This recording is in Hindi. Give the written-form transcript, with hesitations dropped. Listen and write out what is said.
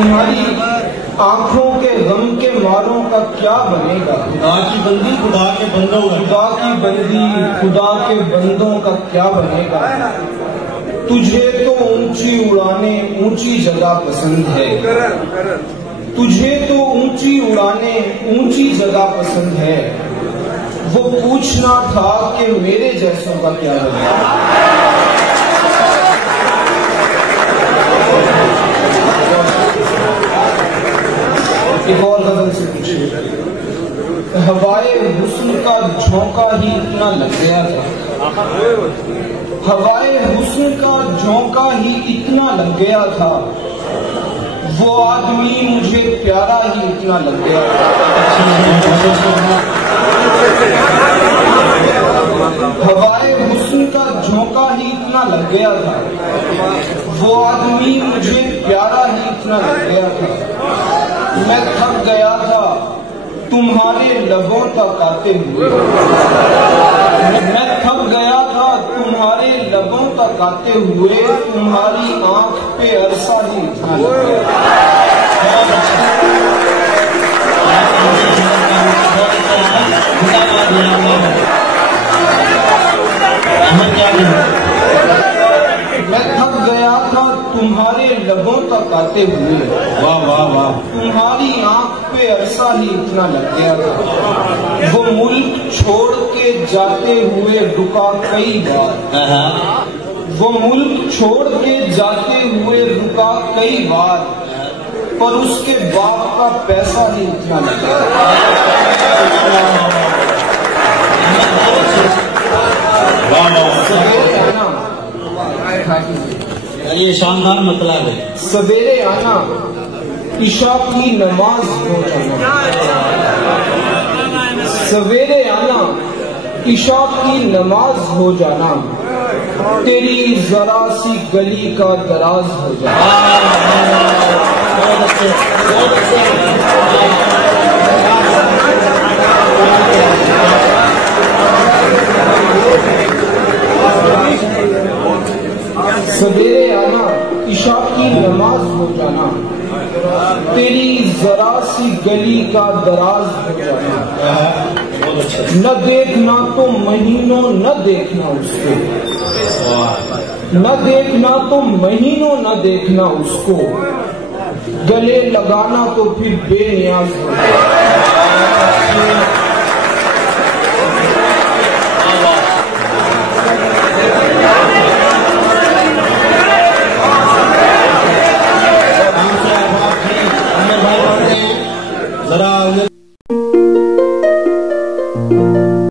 तुम्हारी आंखों के गम के मारों का क्या बनेगा। खुदा की बंदी खुदा के बंदों का, खुदा की बंदी खुदा के बंदों का क्या बनेगा। तुझे तो ऊंची उड़ाने ऊंची जगह पसंद है, तुझे तो ऊंची उड़ाने ऊंची जगह पसंद है। वो पूछना था कि मेरे जैसों का क्या बनेगा। एक और गजल से पूछिए। हवाए हुस्न का झोंका ही इतना लग गया था, हवाए हुस्न का झोंका ही इतना लग गया था। वो आदमी मुझे प्यारा ही इतना लग गया था। हवाए हुस्न का झोंका ही इतना लग गया था। वो आदमी मुझे प्यारा ही इतना लग गया था। मैं थक गया था तुम्हारे लबों तक आते हुए, मैं थक गया था तुम्हारे लबों तक आते हुए। तुम्हारी आंख पे अरसा ही इतना लग गया। मैं थक गया था तुम्हारे लबों तक आते हुए। वाह वाह वाह। तुम्हारी आंख पे अरसा ही इतना लग गया था। वो मुल्क छोड़ के जाते हुए रुका कई बार, वो मुल्क छोड़ के जाते हुए रुका कई बार। पर उसके बाप का पैसा ही इतना लग गया। सवेरे आना, ये शानदार मतलब है। सवेरे आना ईशा की नमाज हो जाना, सवेरे आना ईशा की नमाज हो जाना। तेरी जरा सी गली का दराज हो जाना। सवेरे आना ईशा की नमाज हो जाना। तेरी जरा सी गली का दराज हो जाना। न देखना तो महीनों न देखना उसको, न देखना तो महीनों न देखना उसको। गले लगाना तो फिर बेनियाज हो जाना।